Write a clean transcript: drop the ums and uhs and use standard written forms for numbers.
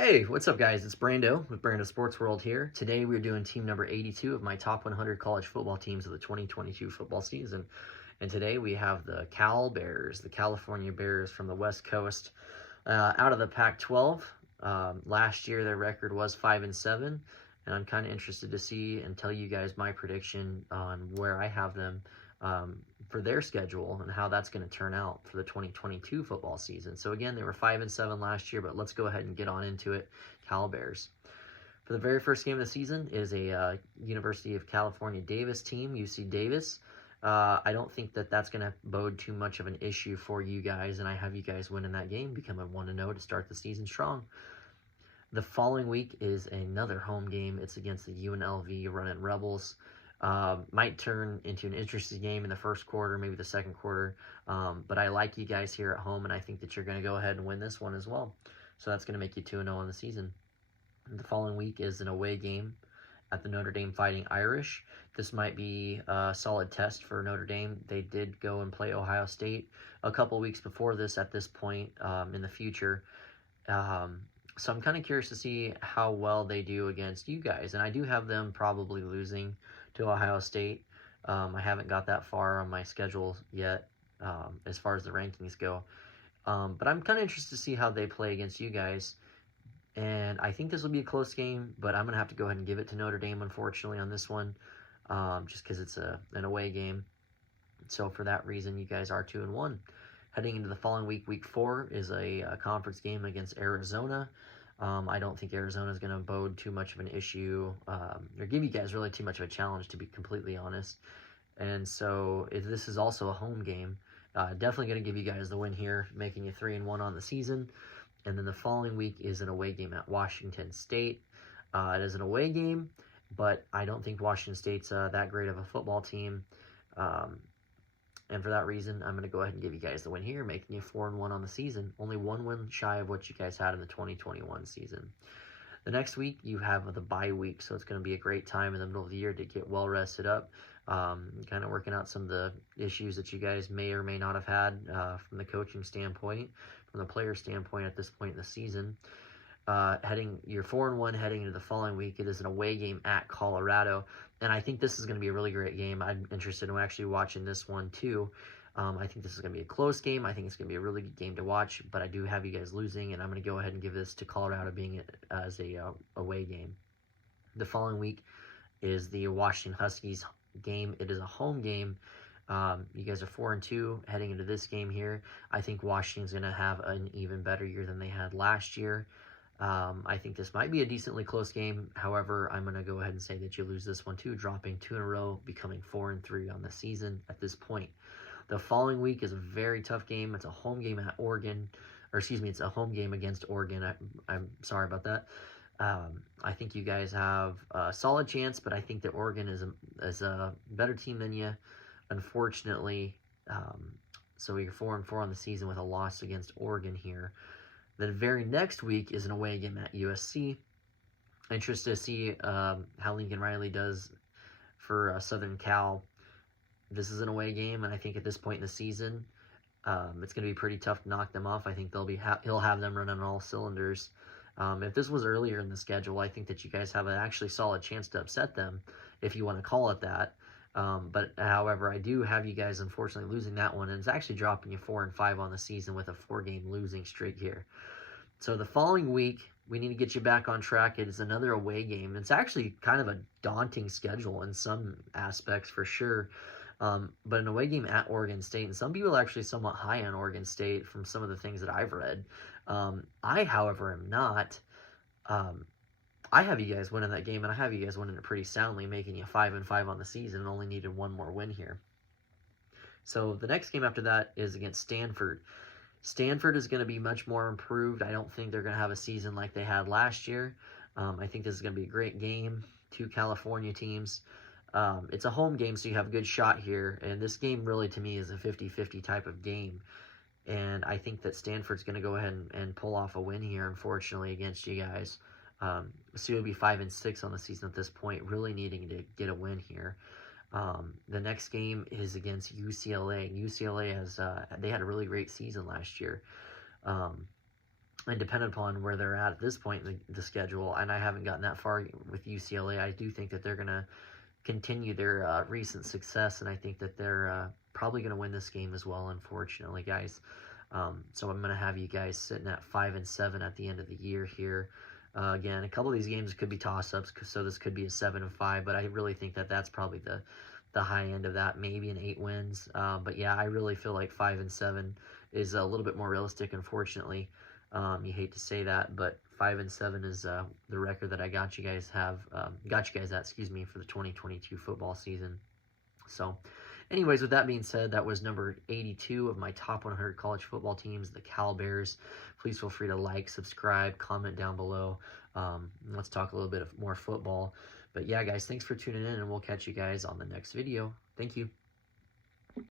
Hey, what's up, guys? It's Brando with Brando Sports World here. Today we're doing team number 82 of my top 100 college football teams of the 2022 football season. And today we have the Cal Bears, the California Bears from the West Coast, out of the Pac-12. Last year their record was 5-7, and I'm kind of interested to see and tell you guys my prediction on where I have them for their schedule and how that's going to turn out for the 2022 football season. So again, they were 5-7 last year, but let's go ahead and get on into it. Cal Bears. For the very first game of the season is a University of California Davis team, UC Davis. I don't think that that's going to bode too much of an issue for you guys, and I have you guys winning that game, becoming 1-0 to start the season strong. The following week is another home game. It's against the UNLV Running Rebels. Might turn into an interesting game in the first quarter, maybe the second quarter. But I like you guys here at home, and I think that you're going to go ahead and win this one as well. So that's going to make you 2-0 on the season. The following week is an away game at the Notre Dame Fighting Irish. This might be a solid test for Notre Dame. They did go and play Ohio State a couple weeks before this at this point in the future. So I'm kind of curious to see how well they do against you guys. And I do have them probably losing to Ohio State. I haven't got that far on my schedule yet as far as the rankings go. But I'm kind of interested to see how they play against you guys. And I think this will be a close game, but I'm going to have to go ahead and give it to Notre Dame, unfortunately, on this one, just because it's an away game. So for that reason, you guys are 2-1. Heading into the following week, week 4, is a conference game against Arizona. I don't think Arizona is going to bode too much of an issue or give you guys really too much of a challenge, to be completely honest. And so if this is also a home game, definitely going to give you guys the win here, making you 3-1 on the season. And then the following week is an away game at Washington State. It is an away game, but I don't think Washington State's that great of a football team. And for that reason, I'm going to go ahead and give you guys the win here, making you 4-1 on the season. Only one win shy of what you guys had in the 2021 season. The next week, you have the bye week, so it's going to be a great time in the middle of the year to get well rested up, kind of working out some of the issues that you guys may or may not have had from the coaching standpoint, from the player standpoint at this point in the season. You're 4-1 heading into the following week. It is an away game at Colorado, and I think this is going to be a really great game. I'm interested in actually watching this one too. I think this is going to be a close game. I think it's going to be a really good game to watch, but I do have you guys losing, and I'm going to go ahead and give this to Colorado, being as a away game. The following week is the Washington Huskies game. It is a home game. You guys are 4-2 heading into this game here. I think Washington's going to have an even better year than they had last year. I think this might be a decently close game. However, I'm going to go ahead and say that you lose this one too, dropping 2 in a row, becoming 4-3 on the season at this point. The following week is a very tough game. It's a home game at Oregon, or excuse me, it's a home game against Oregon. I'm sorry about that. I think you guys have a solid chance, but I think that Oregon is a better team than you, unfortunately. So you're 4-4 on the season with a loss against Oregon here. The very next week is an away game at USC. Interested to see how Lincoln Riley does for Southern Cal. This is an away game, and I think at this point in the season, it's going to be pretty tough to knock them off. I think he'll have them running on all cylinders. If this was earlier in the schedule, I think that you guys have an actually solid chance to upset them, if you want to call it that. But however, I do have you guys unfortunately losing that one, and it's actually dropping you 4-5 on the season with a 4-game losing streak here. So the following week, we need to get you back on track. It is another away game. It's actually kind of a daunting schedule in some aspects for sure. But an away game at Oregon State, and some people are actually somewhat high on Oregon State from some of the things that I've read. I, however, am not. I have you guys winning that game, and I have you guys winning it pretty soundly, making you 5-5 on the season, and only needed one more win here. So the next game after that is against Stanford. Stanford is going to be much more improved. I don't think they're going to have a season like they had last year. I think this is going to be a great game. 2 California teams. It's a home game, so you have a good shot here. And this game really, to me, is a 50-50 type of game. And I think that Stanford's going to go ahead and pull off a win here, unfortunately, against you guys. So you'll be 5-6 on the season at this point, really needing to get a win here. The next game is against UCLA. UCLA they had a really great season last year. and depending upon where they're at this point in the schedule, and I haven't gotten that far with UCLA, I do think that they're going to continue their recent success, and I think that they're probably going to win this game as well, unfortunately, guys. So I'm going to have you guys sitting at 5-7 at the end of the year here. Again, a couple of these games could be toss-ups, so this could be a 7-5, but I really think that that's probably the high end of that, maybe an 8 wins. But yeah, I really feel like 5-7 is a little bit more realistic, unfortunately. You hate to say that, but 5-7 is the record that I got you guys at, excuse me, for the 2022 football season. So, anyways, with that being said, that was number 82 of my top 100 college football teams, the Cal Bears. Please feel free to like, subscribe, comment down below. Let's talk a little bit more football. But yeah, guys, thanks for tuning in, and we'll catch you guys on the next video. Thank you.